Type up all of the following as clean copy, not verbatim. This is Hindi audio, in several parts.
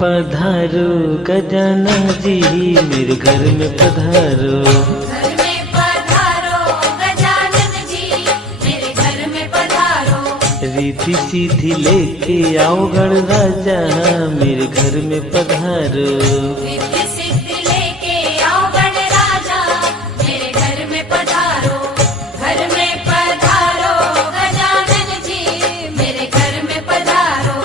पधारो गजानन जी, मेरे घर में पधारो। घर में पधारो गजानन जी, मेरे घर में पधारो। रीति सीधी लेके आओ गण राजा, मेरे घर में पधारो। रिद्धि सिद्धि लेके आओ गण राजा, मेरे घर में पधारो। घर में पधारो गजानन जी, मेरे घर में पधारो।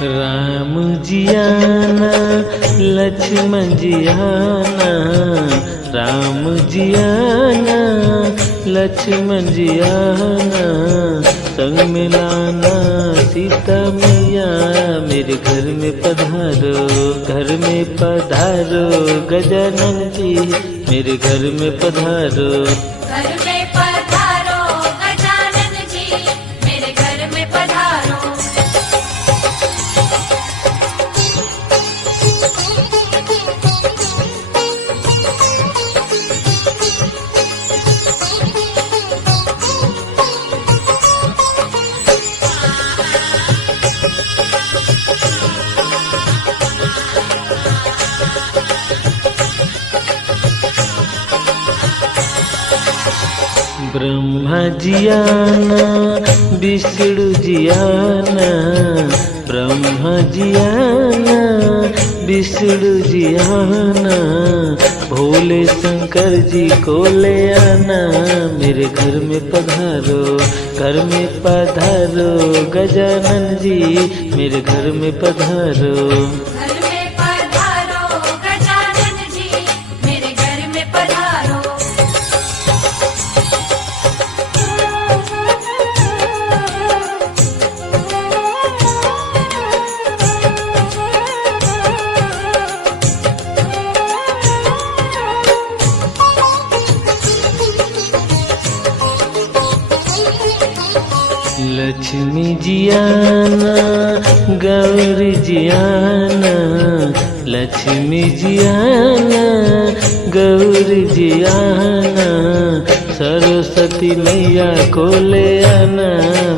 राम जी आना लक्ष्मण जी आना, राम जी आना लक्ष्मण जी आना, संग में लाना सीता मैया, मेरे घर में पधारो। घर में पधारो गजानन जी, मेरे घर में पधारो। घर में पधारो गजानन जी, मेरे घर में पधारो। ब्रह्मा जी आना विष्णु जी आना, ब्रह्मा जी आना विष्णु जी आना, भोले शंकर जी को ले आना, मेरे घर में पधारो। घर में पधारो गजानन जी, मेरे घर में पधारो। घर में पधारो गजानन जी, मेरे घर में पधारो। लक्ष्मी जी आना गौरी जी आना, लक्ष्मी जी आना गौरी जी आना, सरस्वती मैया को ले आना,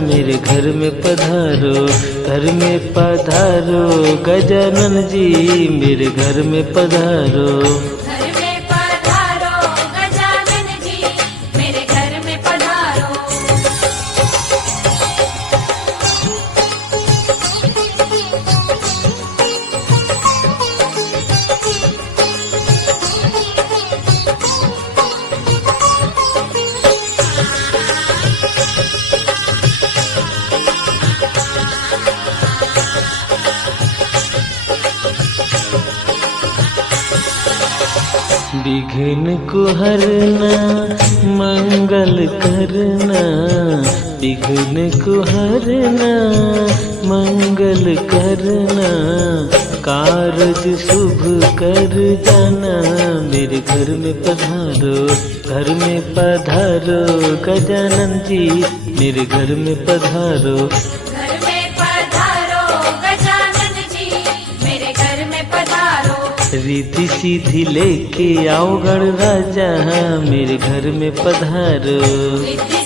मेरे घर में पधारो। घर में पधारो गजानन जी, मेरे घर में पधारो। घर में पधारो गजानन जी, मेरे घर में पधारो। विघ्न को हरना मंगल करना, विघ्न को हरना मंगल करना, कारज शुभ कर जाना, मेरे घर में पधारो। घर में पधारो गजानन जी, मेरे घर में पधारो। घर में पधारो गजानन जी, मेरे घर में पधारो। रीति सीधी लेके आओ गण राजा, मेरे घर में पधारो। रिद्धि